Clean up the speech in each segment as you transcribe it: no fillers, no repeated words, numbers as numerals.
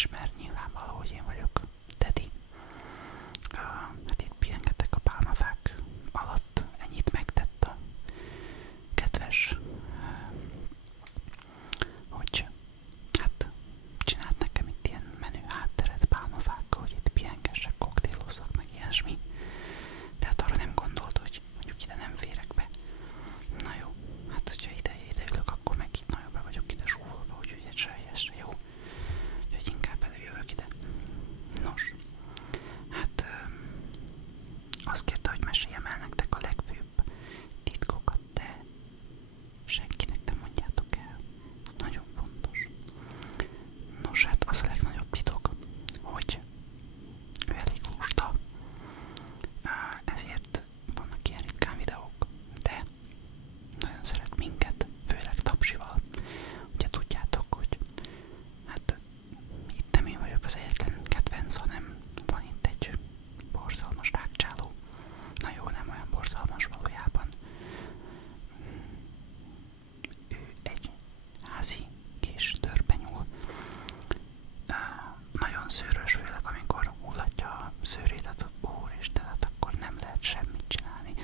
ismer, nyilvánvaló, hogy én vagyok Teddy. Hát itt pihengetek a pálmafák alatt, ennyit megtett a kedves, hogy hát csinált nekem itt ilyen menő hátteret pálmafákkal, hogy itt pihengessek, koktélozzak, meg ilyesmi. Tehát arra nem gondolt, hogy mondjuk ide nem férek be. Na jó, hát hogyha ide ülök, akkor meg itt nagyon be vagyok ide zsúfolva, úgyhogy egy se jó. Úgyhogy inkább előjövök ide. Nos, hát azt kérte, hogy meséljem el nektek a legfőbb titkokat, de senkinek nem mondjátok el. Ez nagyon fontos. Nos, hát az a legnagyobb titok, hogy ő elég lusta, ezért vannak ilyen ritkán videók, de nagyon szeret minket, főleg Tapsival. Ugye tudjátok, hogy hát itt nem én vagyok az egyetlen kedvenc, hanem van itt egy borzalmas rákcsáló. Na jó, nem olyan borzalmas valójában. Ő egy házi kis törpenyúl. Nagyon szőrös, főleg amikor hullatja a szőrétet, úristen, hát akkor nem lehet semmit csinálni,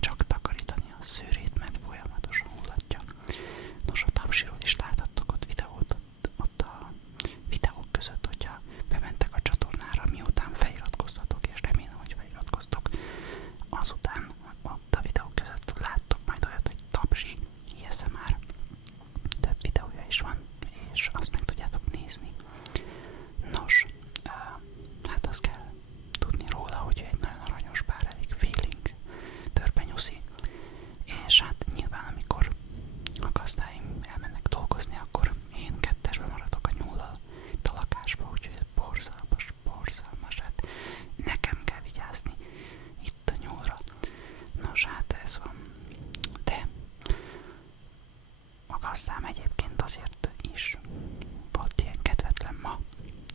csak takarítani a szőrét, mert folyamatosan hullatja. Nos, a Tapsiról is láthattok ott videót, ott a videók között, hogyha bementek a csatornára, miután feliratkoztatok, és remélem, hogy feliratkoztok, azután ott a videók között láttok majd olyat, hogy Tapsi ASMR. Több videója is van, és azt meg tudjátok nézni. Nos, hát azt kell tudni róla, hogy egy nagyon aranyos, bár elég félénk törpenyuszi, és hát nyilván amikor a gazdáim elmennek dolgozni, akkor én kettesben maradok a nyúllal itt a lakásba, úgyhogy ez borzalmas, hát nekem kell vigyázni itt a nyúlra. Nos, hát ez van, de a gazdám egyébként azért is volt ilyen kedvetlen ma.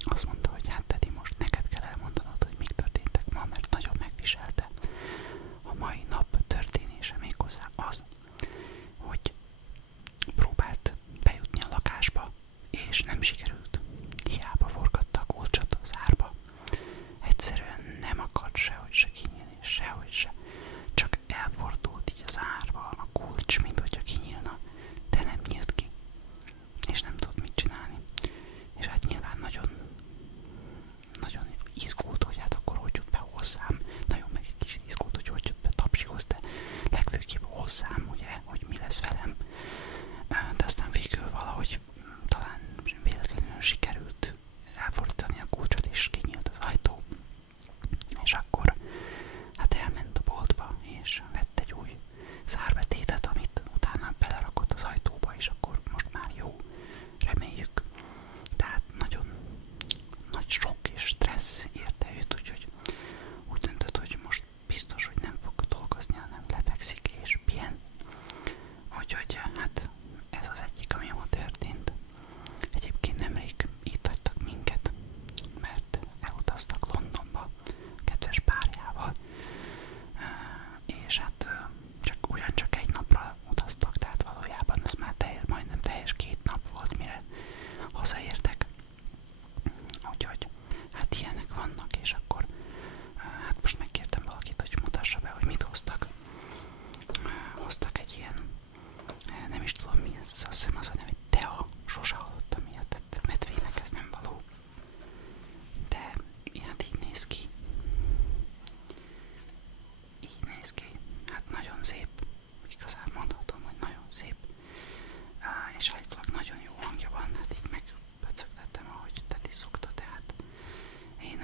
Azt mondta, hogy hát Teddy, most neked kell elmondanod, hogy mik történtek ma, mert nagyon megviselte. A mai nap történése méghozzá az, hogy próbált bejutni a lakásba, és nem sikerült. Hiába forgatta a kulcsot az árba. Egyszerűen nem akart sehogy se kinyílni, sehogy se. Csak elfordult így az árba a kulcs, mint hogyha kinyílna, de nem nyílt ki. És nem tudott mit csinálni. És hát nyilván nagyon izgult, hogy hát akkor hogy jut be hozzám. Nagyon meg egy kicsit izgult, hogy jut be Tapsihoz, de legfőképp hozzám, ugye, hogy mi lesz velem. De aztán végül valahogy talán véletlenül sikerült elfordítani a kulcsot, és kinyílt az ajtó. És akkor hát elment a boltba, és vett egy új szárbetétet, amit utána belerakott az ajtóba, és akkor most már jó, reméljük. Tehát nagyon nagy sok és stressz érte őt, úgyhogy úgy döntött, hogy most biztos, hogy nem fog dolgozni, hanem lefekszik és pihen. Úgyhogy hát ez az egyik, ami ma történt. Egyébként nemrég itt hagytak minket, mert elutaztak Londonba kedves párjával, és hát ugyancsak egy napra utaztak, tehát valójában ez már majdnem teljes 2 nap volt, mire hazaértek. Úgyhogy hát ilyenek vannak, és akkor hát most megkértem valakit, hogy mutassa be, hogy mit hoztak. Hoztak egy ilyen, nem is tudom mi ez, azt hiszem az a neve, tea, sose hallottam ilyet, tehát medvének ez nem való. De hát így néz ki. Így néz ki. Hát nagyon szép. Igazán mondhatom, hogy nagyon szép. És állítólag nagyon jó hangja van, hát így megpöcögtettem, ahogy Teddy szokta, tehát én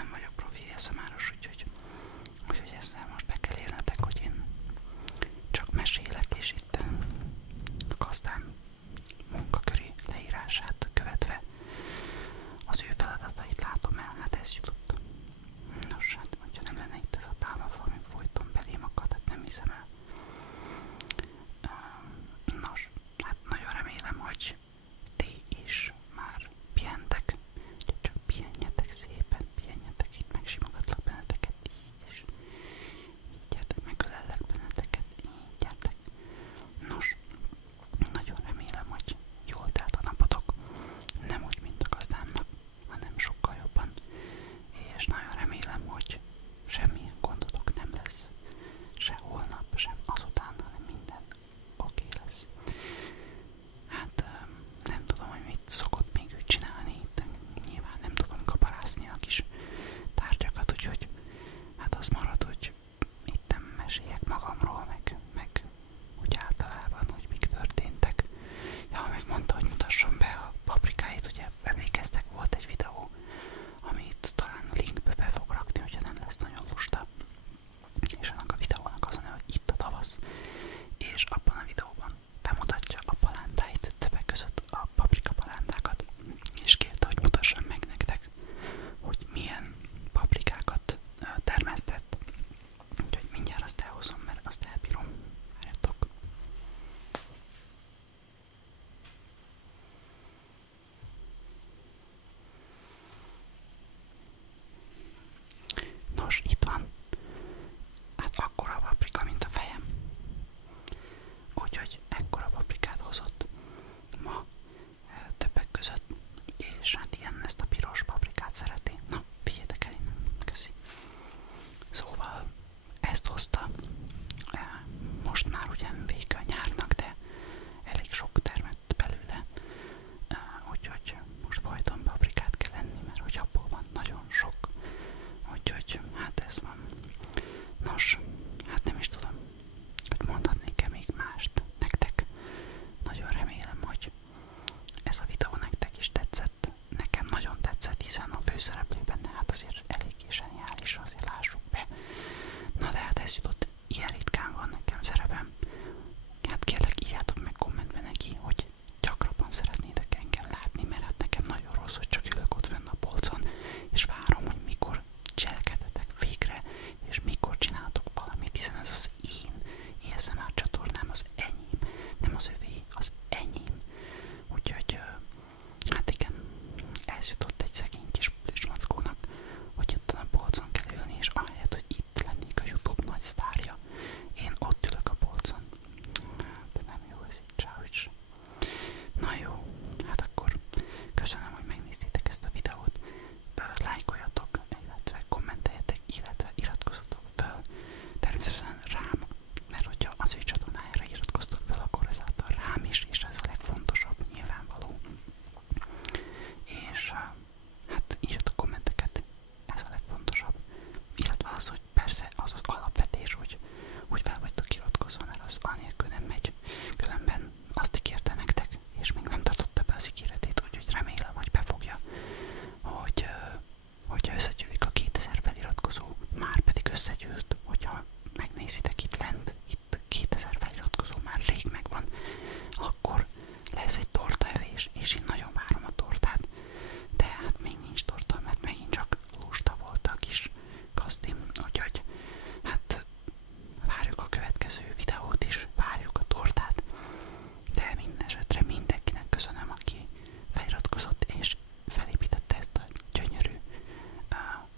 azért eléggé zseniális, azért lássuk be. Na de hát ez jutott, ilyen ritkán van nekem szerepem. Hát kérlek, írjátok meg kommentben neki, hogy gyakrabban szeretnétek engem látni, mert hát nekem nagyon rossz, hogy csak ülök ott fenn a polcon, és várom, hogy mikor cselekedetek végre, és mikor csináltok valamit, hiszen ez az én ASMR csatornám, az enyém, nem az övé, az enyém. Úgyhogy, hát igen, ez jutott egy szegény kis plüsmackónak, hogy itt a polcon kell ülni, és ahelyett, hogy itt lennék a YouTube nagy sztárja, én ott ülök a polcon. De nem jó ez így, csávics. Na jó, hát akkor köszönöm, hogy megnéztétek ezt a videót. Lájkoljatok, illetve kommenteljetek, illetve iratkozzatok föl. Természetesen rám, mert hogyha az ő csatornájára iratkoztok föl, akkor ezáltal rám is, és ez a legfontosabb, nyilvánvaló. És hát írjatok kommenteket, ez a legfontosabb. Illetve az, hogy persze az az alapvetés, hogy fel vagytok iratkozva, mert az anélkül nem megy. Különben azt ígérte nektek, és még nem tartotta be az ígéretét, úgyhogy remélem, hogy befogja, hogyha összegyűlik a 2000 feliratkozó, már pedig összegyűlt, hogyha megnézitek itt lent, itt 2000 feliratkozó már rég megvan, akkor lesz egy tortaevés, és én nagyon várom a tortát, de hát még nincs torta, mert megint csak lusta volt a kis gazdim, úgyhogy hát várjuk a következő videót is, várjuk a tortát, de mindesetre mindenkinek köszönöm, aki feliratkozott és felépítette ezt a gyönyörű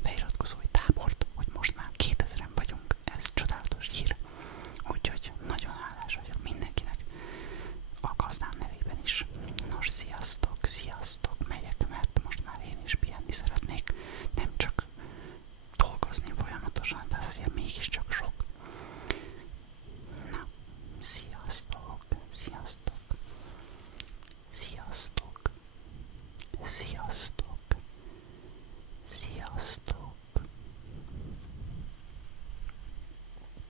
feliratkozói tábort, hogy most már 2000-en vagyunk, ez csodálatos hír, úgyhogy nagyon hálás vagyok mindenkinek, a gazdám nevében is. Nos, sziasztok, sziasztok, megyek, mert most már én is pihenni szeretnék, nem csak dolgozni folyamatosan, de ez azért mégiscsak sok. Na, sziasztok, sziasztok, sziasztok, sziasztok, sziasztok.